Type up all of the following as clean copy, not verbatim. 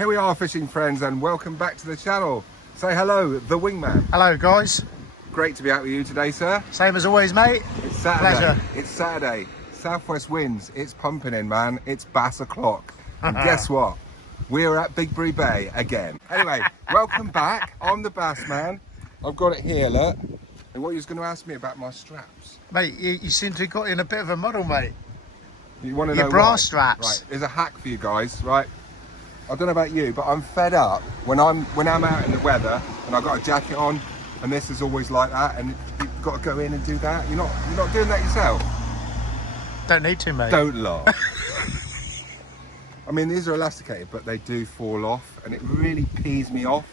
Here we are, fishing friends, and welcome back to the channel. Say hello, the wingman. Hello guys. Great to be out with you today, sir. Same as always, mate. It's Saturday. Pleasure. It's Saturday. Southwest winds. It's pumping in, man. It's bass o'clock. And guess what? We're at Bigbury Bay again. Anyway, welcome back. I'm the Bassman. I've got it here, look. And what you was going to ask me about my straps? Mate, you seem to have got in a bit of a muddle, mate. You want to know Your bra why? straps. Right. There's a hack for you guys, right? I don't know about you, but I'm fed up when I'm out in the weather and I've got a jacket on, and this is always like that, and you've got to go in and do that. You're not doing that yourself. Don't need to, mate. Don't laugh. I mean, these are elasticated, but they do fall off, and it really pees me off.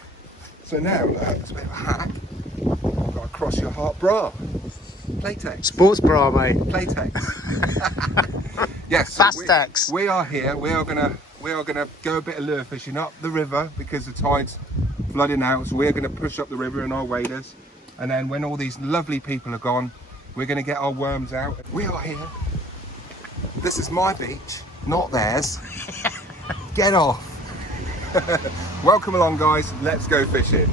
So now, look, it's a bit of a hack. You've got a cross your heart bra. Playtex. Sports bra, mate. Playtex. Yes. So Fastex. we are here. We are gonna go a bit of lure fishing up the river because the tide's flooding out. So we're gonna push up the river in our waders, and then when all these lovely people are gone, we're gonna get our worms out. We are here. This is my beach, not theirs. Get off. Welcome along, guys. Let's go fishing.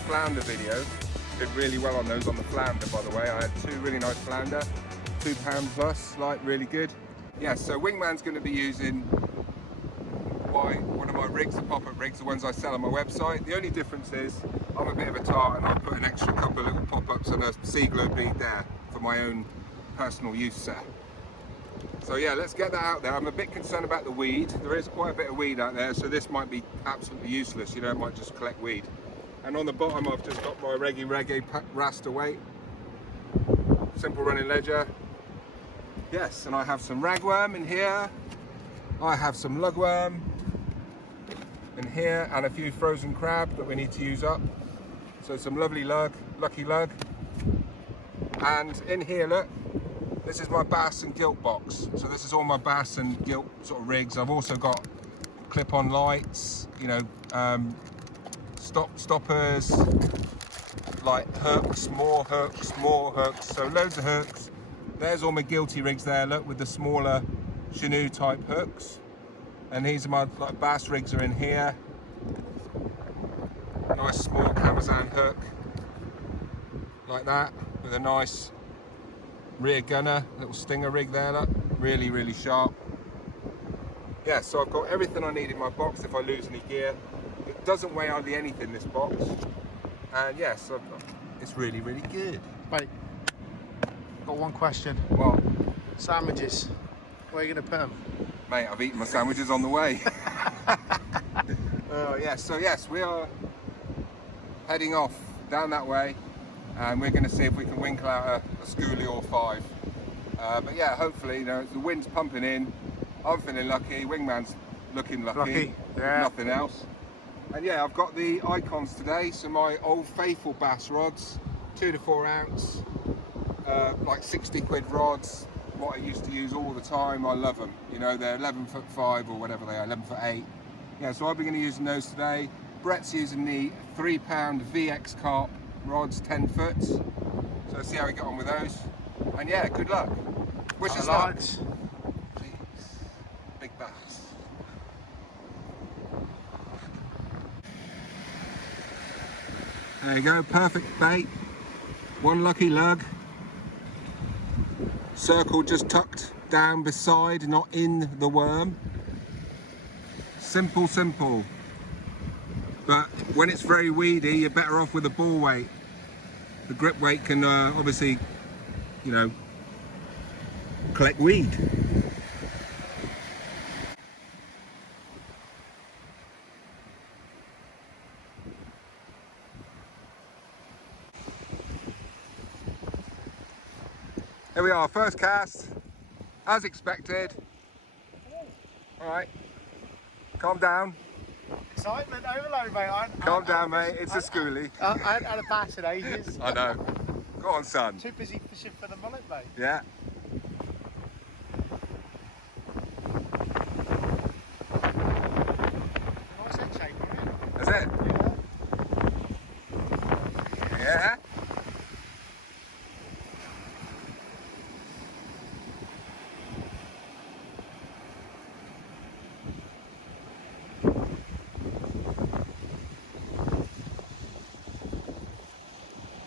Flounder video. Did really well on those on the flounder, by the way. I had two really nice flounder, 2 pound plus, like really good. Yeah, so Wingman's going to be using one of my rigs, the pop-up rigs, the ones I sell on my website. The only difference is I'm a bit of a tart and I've put an extra couple of little pop-ups and a sea glow bead there for my own personal use set. So yeah, let's get that out there. I'm a bit concerned about the weed. There is quite a bit of weed out there, so this might be absolutely useless. You know, it might just collect weed. And on the bottom, I've just got my reggae raster weight, simple running ledger. Yes, and I have some ragworm in here. I have some lugworm in here, and a few frozen crab that we need to use up. So some lovely lucky lug. And in here, look, this is my bass and gilt box. So this is all my bass and gilt sort of rigs. I've also got clip-on lights, you know, stoppers, like hooks, more hooks, so loads of hooks. There's all my guilty rigs there, look, with the smaller Shimano type hooks, and these are my bass rigs are in here. Nice small Amazon hook like that with a nice rear gunner, little stinger rig there, look, really sharp. Yeah, so I've got everything I need in my box if I lose any gear. It doesn't weigh hardly anything, this box, and yes, it's really good. Mate, got one question. Well, Sandwiches. Where are you going to put them? mate, I've eaten my sandwiches on the way. Yes, so yes, we are heading off down that way, and we're going to see if we can winkle out a schoolie or 5. But yeah, hopefully, you know, the wind's pumping in. I'm feeling lucky. Wingman's looking lucky. Yeah. Nothing else. And yeah, I've got the icons today. So my old faithful bass rods, 2 to 4 ounce, like 60 quid rods. What I used to use all the time. I love them. You know, they're 11'5" or whatever they are, 11'8". Yeah, so I'll be going to be using those today. Brett's using the 3-pound VX carp rods, 10 foot. So let's see how we get on with those. And yeah, good luck. Wish us luck. Please. Big bass. There you go, perfect bait. One lucky lug. Circle just tucked down beside, not in the worm. Simple. But when it's very weedy, you're better off with a ball weight. The grip weight can obviously, you know, collect weed. Here we are, first cast, as expected. All right, calm down. Excitement overload, mate. Calm down, mate. It's a schoolie. I haven't had a bass in ages. I know. Go on, son. Too busy fishing for the mullet, mate. Yeah. Nice head shape on it. Is it? Yeah.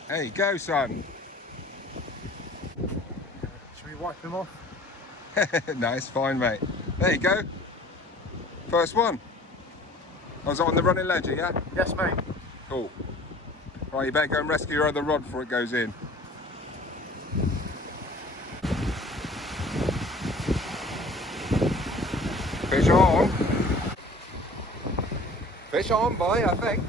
There you go, son. Should we wipe him off? Nice, fine, mate. There you go. First one. I was on the running ledger, yeah? Yes, mate. Cool. Right, you better go and rescue your other rod before it goes in. Fish on. Fish on, boy, I think.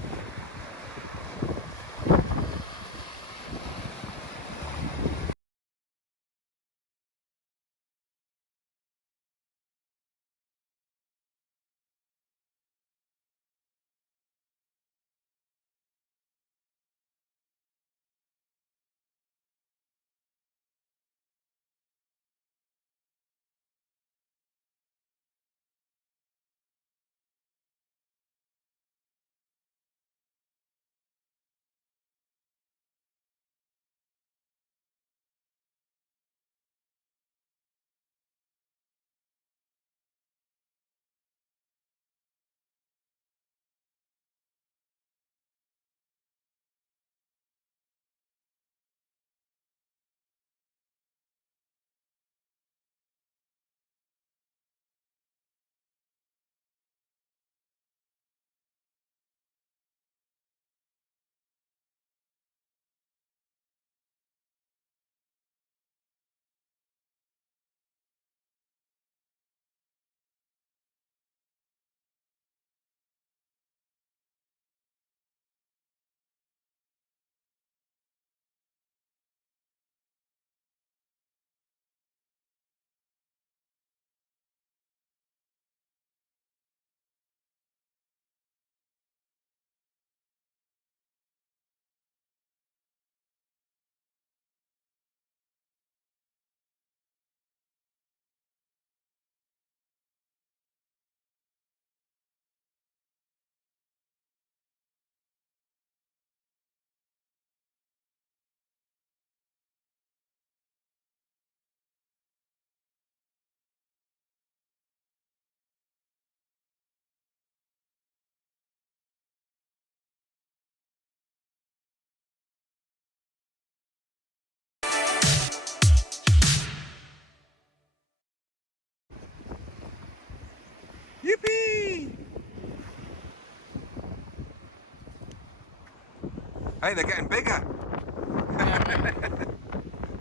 Hey, they're getting bigger.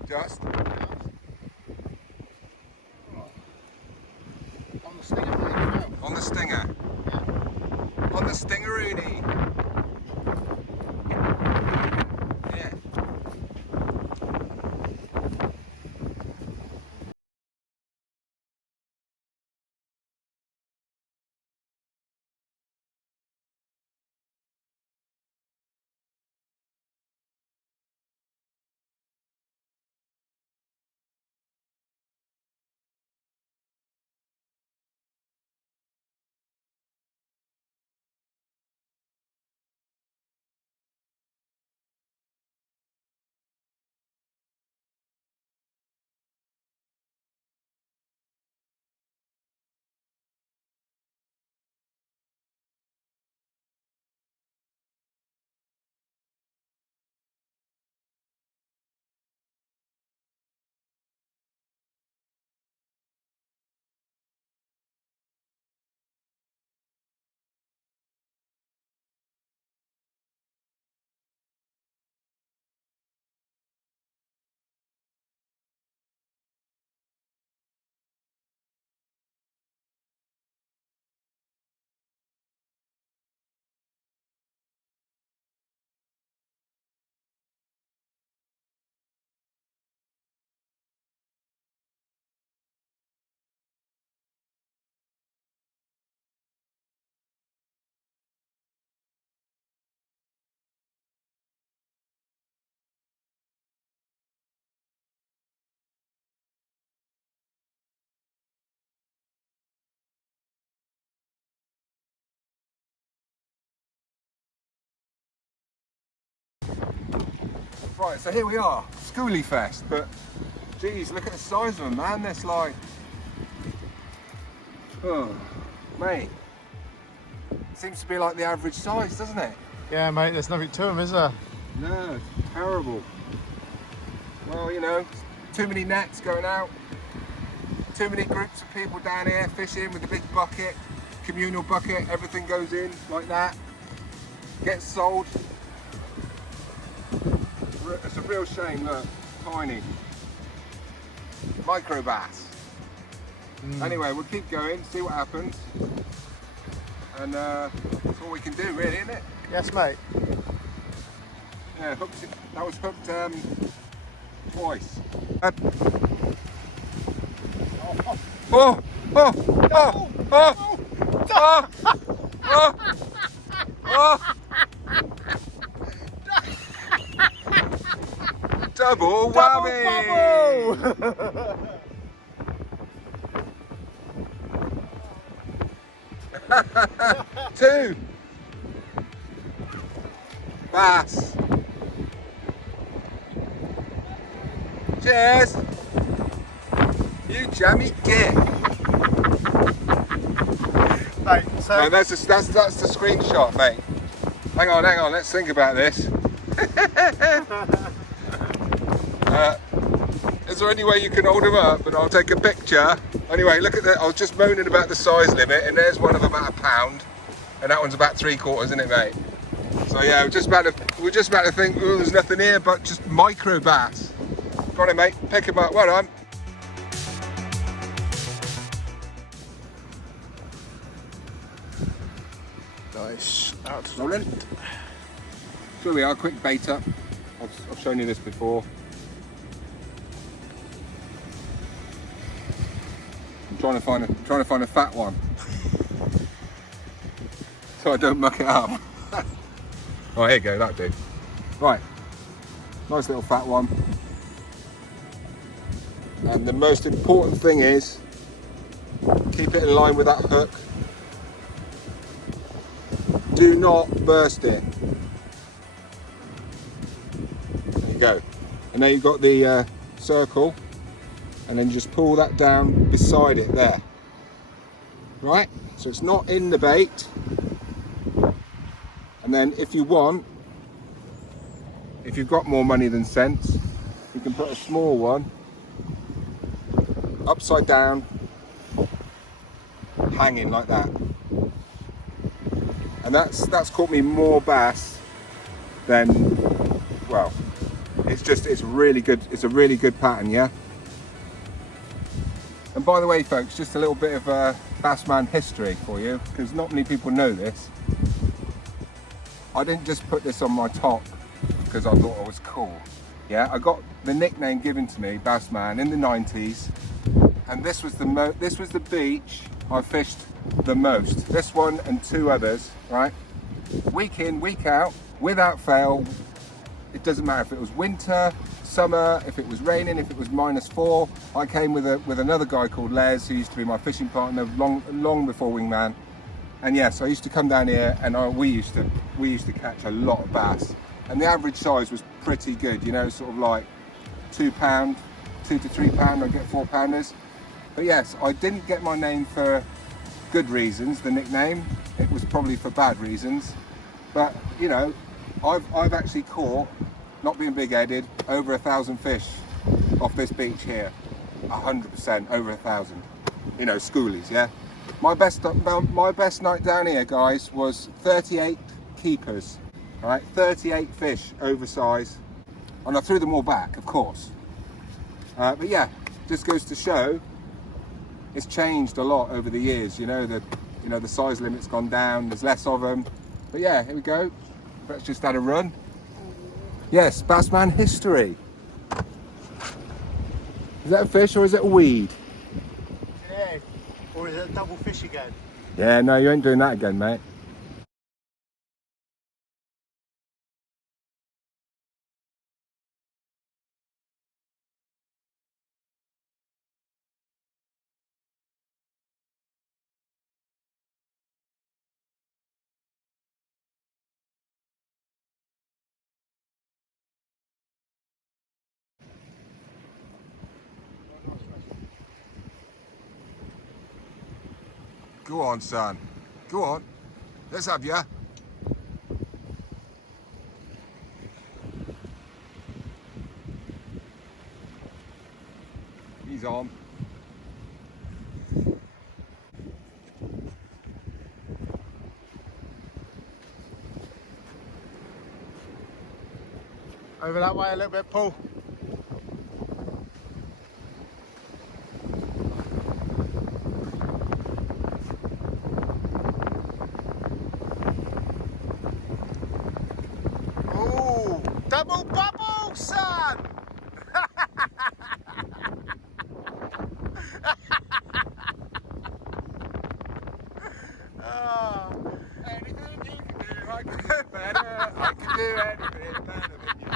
Just. On the stinger, mate. On the stinger. Yeah. On the stingeroony. Yeah. Right, so here we are, Schoolie Fest, but geez, look at the size of them, man. That's like, oh, mate, seems to be like the average size, doesn't it? Yeah, mate, there's nothing to them, is there? No, it's terrible. Well, you know, too many nets going out, too many groups of people down here fishing with a big bucket, communal bucket, everything goes in like that, gets sold. It's a real shame, look, tiny. Micro bass. Anyway, we'll keep going, see what happens. And that's all we can do really, isn't it? Yes, mate. Yeah, that was hooked twice. Oh, oh, oh, oh, oh, oh, oh. Double whammy! Two bass. Cheers. You jammy git. Mate, so No, that's the screenshot, mate. Hang on. Let's think about this. Is there any way you can hold them up and I'll take a picture? Anyway, look at that. I was just moaning about the size limit, and there's one of about a pound, and that one's about 3/4, isn't it, mate? So yeah, we're just about to think, oh, there's nothing here but just micro bass. Got it, mate. Pick him up. Well done. nice. Out to the Rolling. So here we are. Quick bait up. I've shown you this before. I'm trying to find a fat one, so I don't muck it up. Oh, here you go. That'll do. Right. Nice little fat one. And the most important thing is keep it in line with that hook. Do not burst it. There you go. And now you've got the circle, and then just pull that down beside it there. Right? So it's not in the bait. And then if you want, if you've got more money than sense, you can put a small one upside down, hanging like that. And that's caught me more bass than well, it's really good. It's a really good pattern, yeah. And by the way, folks, just a little bit of Bassman history for you, because not many people know this. I didn't just put this on my top because I thought I was cool. Yeah, I got the nickname given to me, Bassman, in the 90s, and this was the beach I fished the most. This one and two others, right? Week in, week out, without fail. It doesn't matter if it was winter, summer, if it was raining, if it was -4. I came with another guy called Les, who used to be my fishing partner long before Wingman. And yes, I used to come down here, and we used to catch a lot of bass. And the average size was pretty good, you know, sort of like 2 pound, 2 to 3 pound. I'd get 4-pounders. But yes, I didn't get my name for good reasons, the nickname. It was probably for bad reasons. But you know, I've actually caught, not being big-headed, over 1,000 fish off this beach here. 100%, over 1,000. You know, schoolies, yeah. My best night down here, guys, was 38 keepers. Right, 38 fish, oversized, and I threw them all back, of course. But yeah, just goes to show it's changed a lot over the years. You know, the size limit's gone down. There's less of them. But yeah, here we go. Let's just add a run. Yes, Bassman history. Is that a fish or is it a weed? Yeah. Or is it a double fish again? Yeah, no, you ain't doing that again, mate. Go on, son. Go on. Let's have ya. He's on. Over that way a little bit, Paul. Oh, double bubble, son! Anything you can do, I can do better. I can do anything better than you.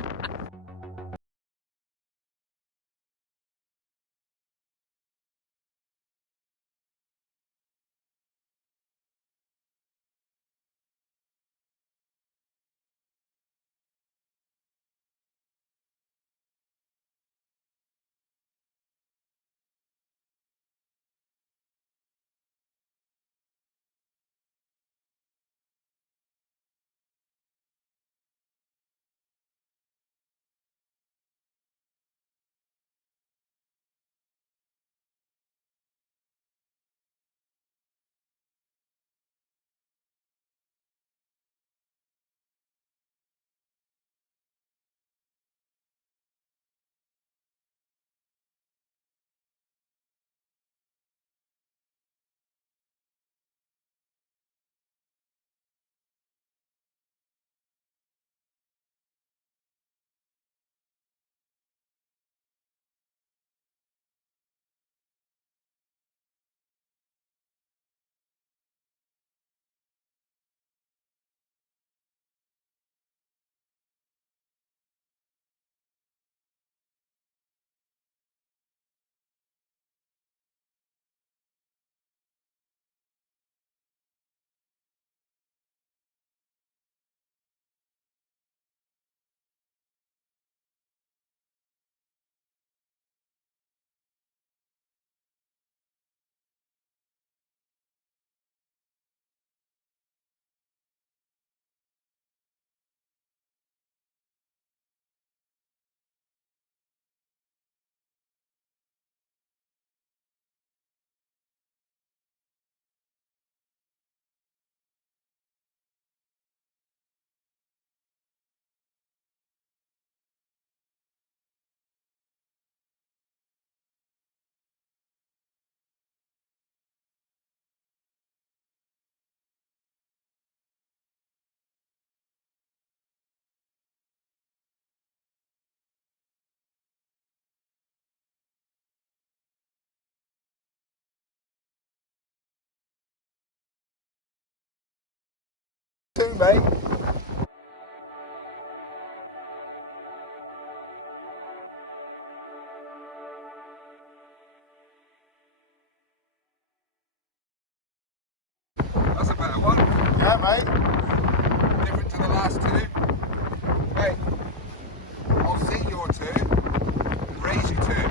soon, mate. That's a better one. Yeah, mate. Different to the last two. Hey, I'll see your two and raise you two.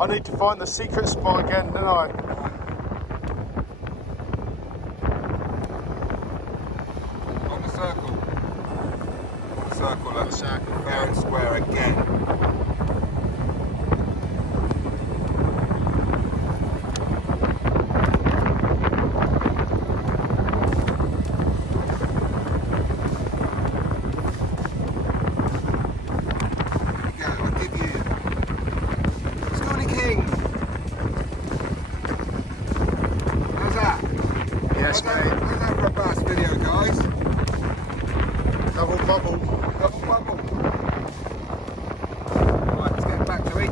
I need to find the secret spot again, don't I? On the circle. On the circle, look. Circle, Fair and square again. Yes, mate. How's that for a bass video, guys? Double bubble. Double bubble. Right, let's get back to it.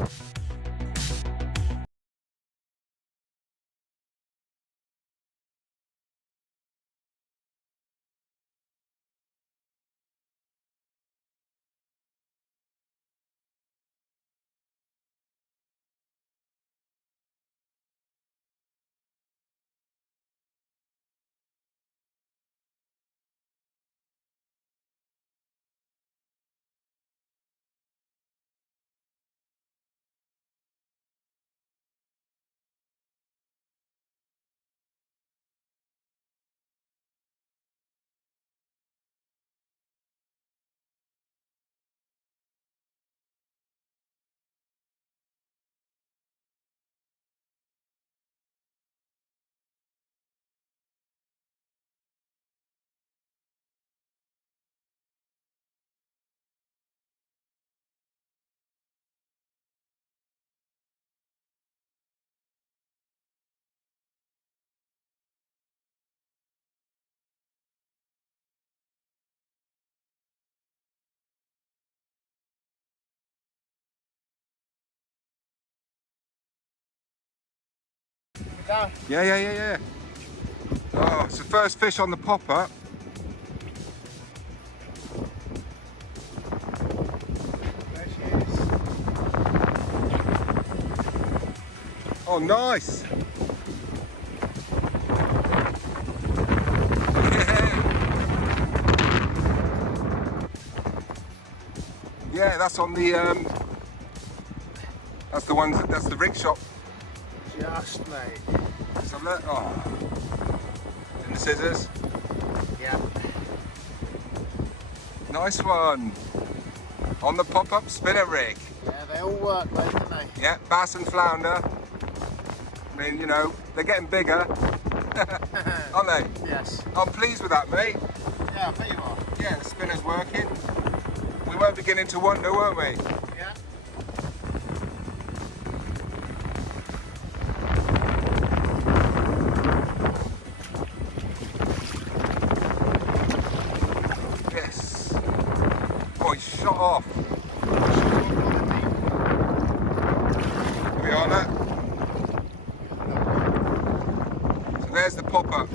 Down. Yeah. Oh, it's the first fish on the pop-up. There she is. Oh, nice. Yeah, that's on the that's the ones. That's the rig shop. Just, mate. Let's have a look. Oh, and the scissors. Yeah. Nice one. On the pop-up spinner rig. Yeah, they all work, mate, don't they? Yeah, bass and flounder. I mean, you know, they're getting bigger, aren't they? Yes. I'm pleased with that, mate. Yeah, I bet you are. Yeah, the spinner's working. We were beginning to wonder, weren't we? Yeah. Yes. Oh, he shot off. Are we on that? So there's the pop-up.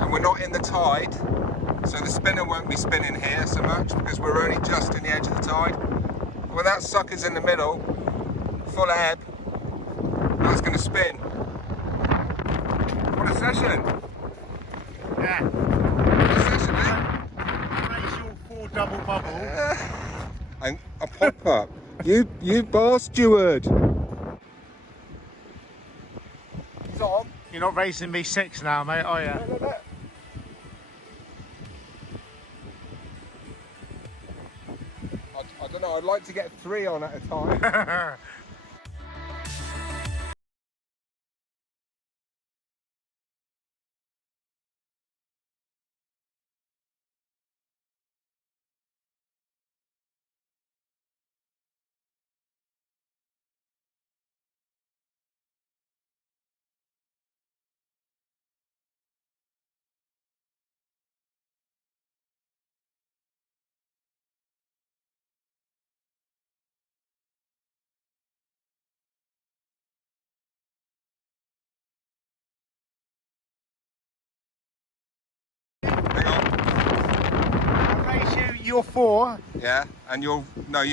And we're not in the tide, so the spinner won't be spinning here so much because we're only just in the edge of the tide. When that sucker's in the middle, full ebb, that's going to spin. What a session! Yeah. What a session, eh? Raise your 4 double bubble. And a pop-up. you bar steward. He's on. You're not raising me 6 now, mate, are you? Look. I don't know, I'd like to get 3 on at a time. you're 4. Yeah, and you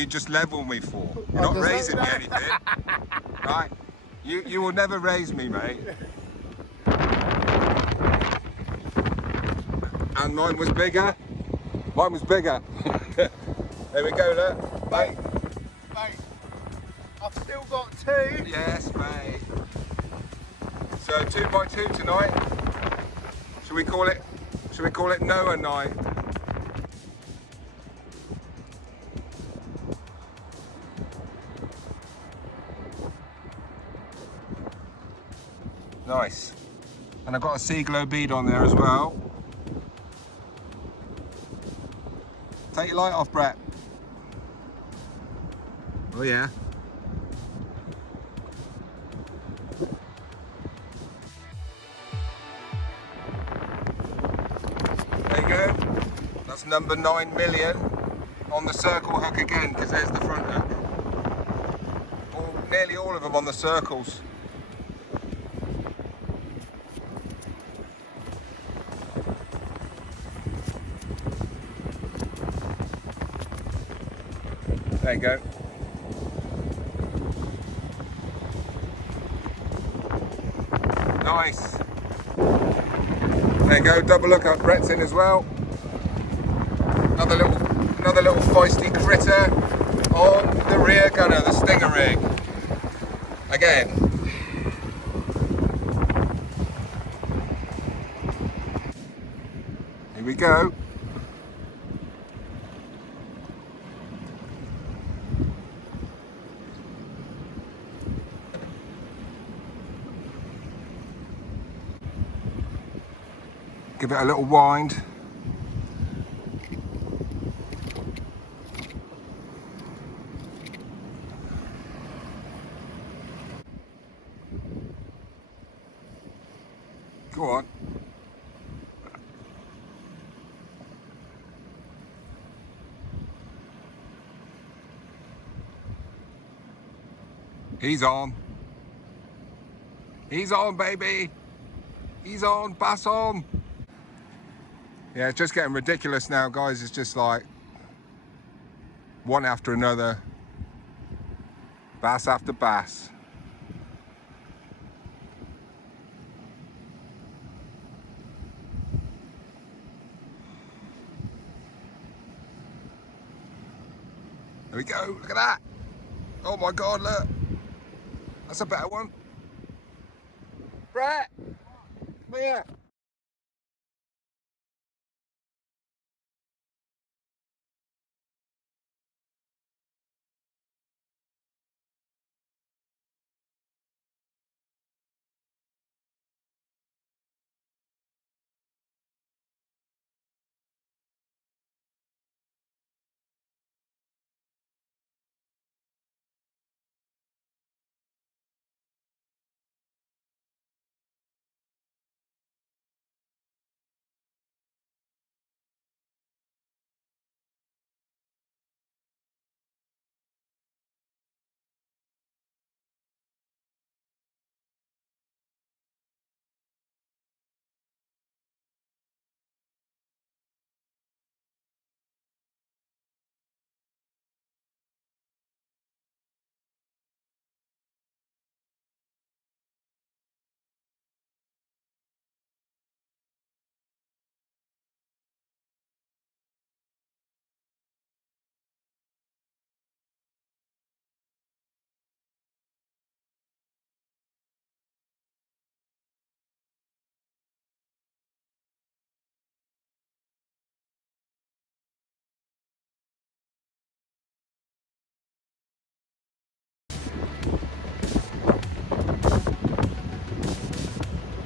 just level me 4. You're Oh, not does that- raising me anything, right? You will never raise me, mate. And mine was bigger. Mine was bigger. There we go, look. Mate. Mate, I've still got 2. Yes, mate. So 2x2 tonight. Should we call it Noah night? Nice. And I've got a sea glow bead on there as well. Take your light off, Brett. Oh yeah. There you go. That's number 9 million on the circle hook again, because there's the front hook. Nearly all of them on the circles. There you go. Nice. There you go, double look up, Brett's in as well. Another little feisty critter on the rear gunner, the Stinger rig. Again. Here we go. Give it a little wind. Go on. He's on. He's on, baby. He's on, bass on. Yeah, it's just getting ridiculous now, guys. It's just like one after another, bass after bass. There we go, look at that. Oh my God, look. That's a better one. Brett, come here.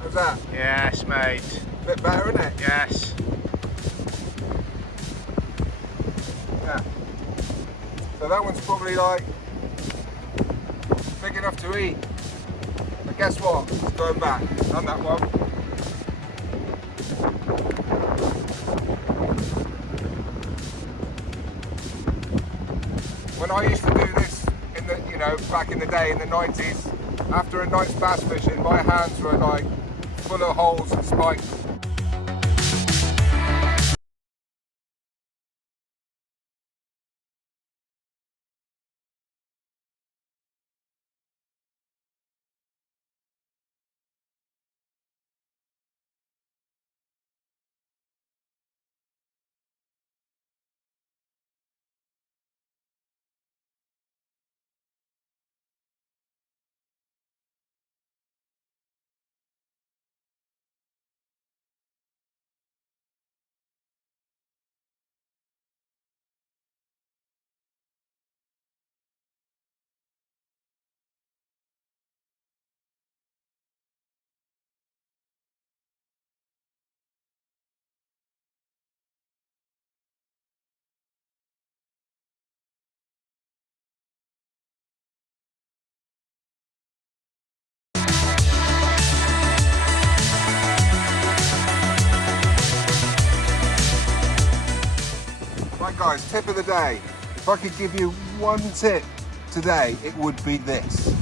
How's that? Yes, mate. Bit better, isn't it? Yes. Yeah. So that one's probably like big enough to eat. But guess what? It's going back on that one. When I used to do this in the, back in the day in the 90s, after a night's bass fishing, my hands were like full of holes and spikes. Right guys, tip of the day. If I could give you one tip today, it would be this.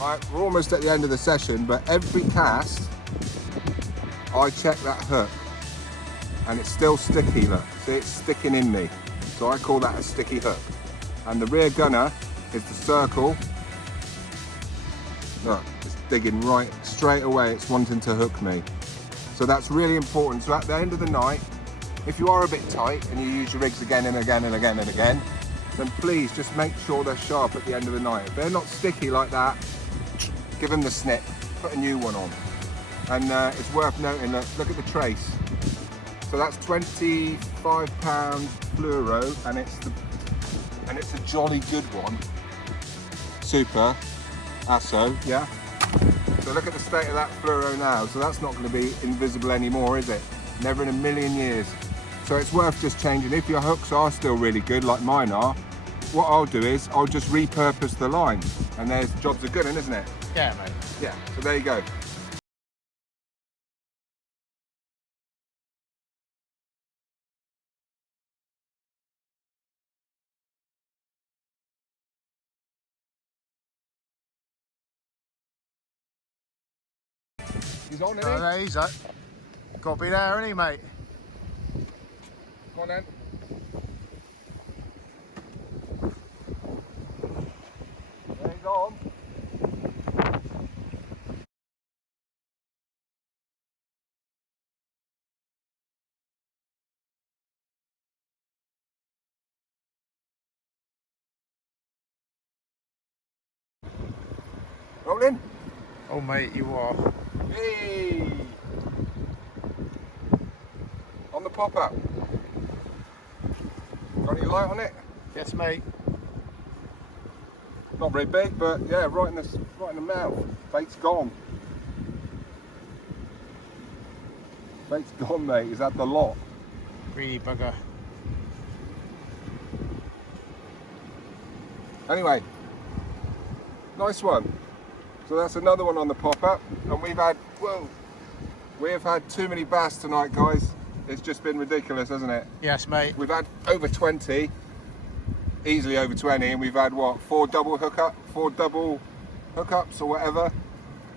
Right, we're almost at the end of the session, but every cast, I check that hook. And it's still sticky, look. See, it's sticking in me. So I call that a sticky hook. And the rear gunner is the circle. Look, it's digging right straight away. It's wanting to hook me. So that's really important. So at the end of the night, if you are a bit tight and you use your rigs again and again and again and again, then please just make sure they're sharp at the end of the night. If they're not sticky like that, give them the snip, put a new one on. And it's worth noting, look at the trace. So that's 25 pound fluoro, and it's a jolly good one. Super, ASSO, yeah. So look at the state of that fluoro now. So that's not going to be invisible anymore, is it? Never in a million years. So it's worth just changing. If your hooks are still really good, like mine are, what I'll do is I'll just repurpose the line, and there's jobs are good, isn't it? Yeah, mate. Yeah. So there you go. He's on, isn't he? No, he's up. Got to be there, isn't he, mate? Come on then. There he's on. Rolling. Oh, mate, you are. Hey! On the pop-up. Got any light on it? Yes, mate. Not very big, but yeah, right in the mouth. Bait's gone. Bait's gone, mate. He's had the lot. Greedy bugger. Anyway, nice one. So that's another one on the pop-up, and we have had too many bass tonight, guys. It's just been ridiculous, hasn't it? Yes, mate. We've had over 20, easily over 20, and we've had what, four double hookups or whatever.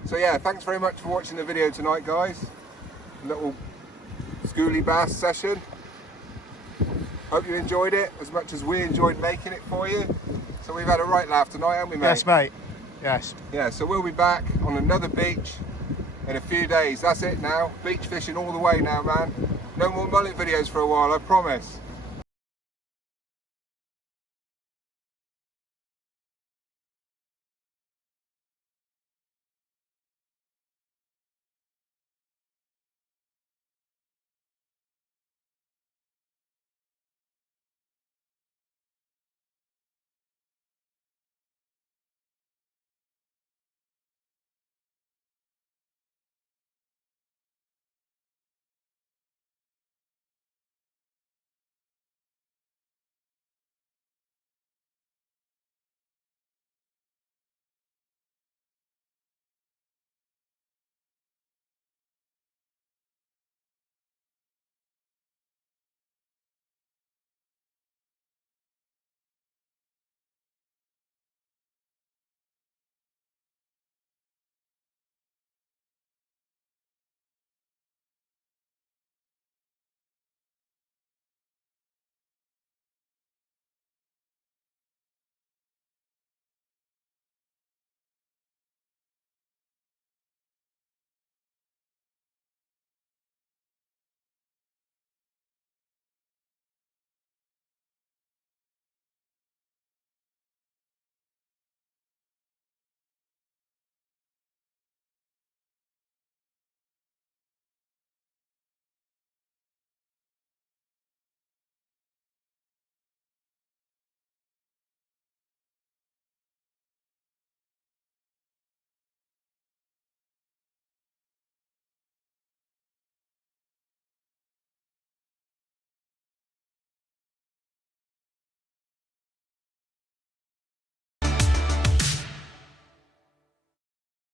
So yeah, thanks very much for watching the video tonight, guys. A little schooly bass session. Hope you enjoyed it as much as we enjoyed making it for you. So we've had a right laugh tonight, haven't we, mate? Yes, mate. Yes. Yeah, so we'll be back on another beach in a few days. That's it now. Beach fishing all the way now, man. No more mullet videos for a while, I promise.